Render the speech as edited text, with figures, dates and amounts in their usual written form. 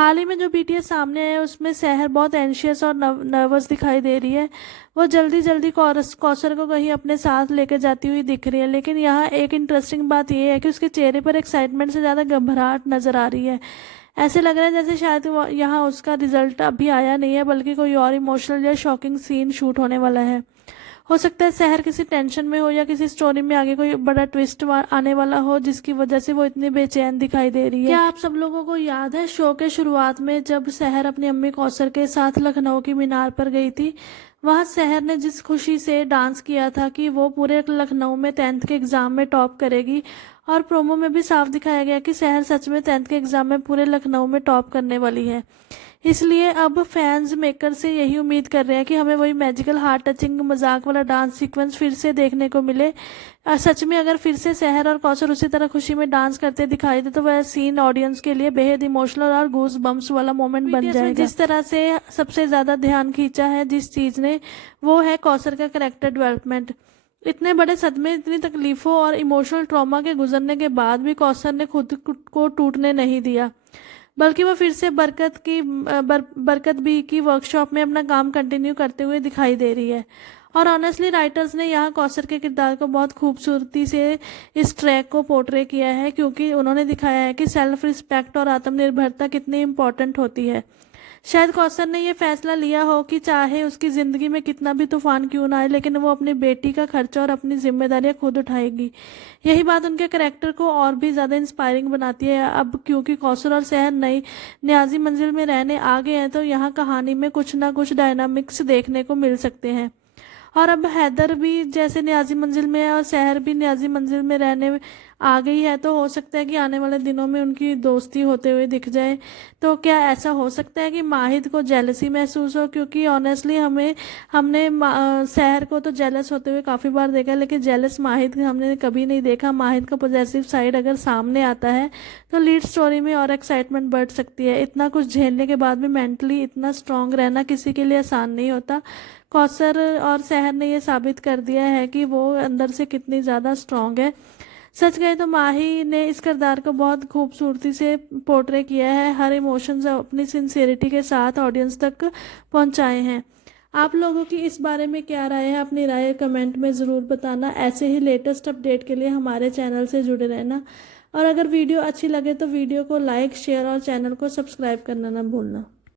हाल ही में जो बीटीएस सामने है उसमें सहर बहुत एंशियस और नर्वस दिखाई दे रही है। वो जल्दी जल्दी कौसर को कहीं अपने साथ लेकर जाती हुई दिख रही है, लेकिन यहाँ एक इंटरेस्टिंग बात यह है कि उसके चेहरे पर एक्साइटमेंट से ज़्यादा घबराहट नजर आ रही है। ऐसे लग रहा है जैसे शायद यहाँ उसका रिजल्ट अभी आया नहीं है, बल्कि कोई और इमोशनल या शॉकिंग सीन शूट होने वाला है। हो सकता है सहर किसी टेंशन में हो या किसी स्टोरी में आगे कोई बड़ा ट्विस्ट आने वाला हो, जिसकी वजह से वो इतनी बेचैन दिखाई दे रही है। क्या आप सब लोगों को याद है शो के शुरुआत में जब सहर अपनी अम्मी कौसर के साथ लखनऊ की मीनार पर गई थी? वहां सहर ने जिस खुशी से डांस किया था कि वो पूरे लखनऊ में 10th के एग्जाम में टॉप करेगी, और प्रोमो में भी साफ दिखाया गया कि सहर सच में 10th के एग्जाम में पूरे लखनऊ में टॉप करने वाली है। इसलिए अब फैंस मेकर से यही उम्मीद कर रहे हैं कि हमें वही मैजिकल हार्ट टचिंग मजाक वाला डांस सीक्वेंस फिर से देखने को मिले। सच में अगर फिर से सहर और कौसर उसी तरह खुशी में डांस करते दिखाई दे तो वह सीन ऑडियंस के लिए बेहद इमोशनल और गूज बम्स वाला मोमेंट बन जाएगा। जिस तरह से सबसे ज्यादा ध्यान खींचा है जिस चीज ने, वो है कौसर का कैरेक्टर डेवलपमेंट। इतने बड़े सदमे, इतनी तकलीफों और इमोशनल ट्रॉमा के गुजरने के बाद भी कौसर ने खुद को टूटने नहीं दिया, बल्कि वो फिर से बरकत बी की वर्कशॉप में अपना काम कंटिन्यू करते हुए दिखाई दे रही है। और ऑनेस्टली राइटर्स ने यहाँ कौसर के किरदार को बहुत खूबसूरती से इस ट्रैक को पोर्ट्रे किया है, क्योंकि उन्होंने दिखाया है कि सेल्फ रिस्पेक्ट और आत्मनिर्भरता कितनी इम्पोर्टेंट होती है। शायद कौसर ने यह फैसला लिया हो कि चाहे उसकी जिंदगी में कितना भी तूफान क्यों ना आए, लेकिन वो अपनी बेटी का खर्चा और अपनी जिम्मेदारियां खुद उठाएगी। यही बात उनके कैरेक्टर को और भी ज्यादा इंस्पायरिंग बनाती है। अब क्योंकि कौसर और सहर नई न्याजी मंजिल में रहने आ गए हैं, तो यहाँ कहानी में कुछ ना कुछ डायनामिक्स देखने को मिल सकते हैं। और अब हैदर भी जैसे न्याजी मंजिल में है और सहर भी न्याजी मंजिल में रहने आ गई है, तो हो सकता है कि आने वाले दिनों में उनकी दोस्ती होते हुए दिख जाए। तो क्या ऐसा हो सकता है कि माहिद को जेलसी महसूस हो? क्योंकि ऑनेस्टली हमने सहर को तो जेलस होते हुए काफ़ी बार देखा है, लेकिन जेलस माहिद हमने कभी नहीं देखा। माहिद का पॉजिटिव साइड अगर सामने आता है तो लीड स्टोरी में और एक्साइटमेंट बढ़ सकती है। इतना कुछ झेलने के बाद भी मेंटली इतना स्ट्रांग रहना किसी के लिए आसान नहीं होता। कौसर और सहर ने ये साबित कर दिया है कि वो अंदर से कितनी ज़्यादा स्ट्रांग है। सच कहे तो माही ने इस किरदार को बहुत खूबसूरती से पोर्ट्रे किया है। हर इमोशंस अपनी सिंसियरिटी के साथ ऑडियंस तक पहुंचाए हैं। आप लोगों की इस बारे में क्या राय है? अपनी राय कमेंट में ज़रूर बताना। ऐसे ही लेटेस्ट अपडेट के लिए हमारे चैनल से जुड़े रहना, और अगर वीडियो अच्छी लगे तो वीडियो को लाइक, शेयर और चैनल को सब्सक्राइब करना ना भूलना।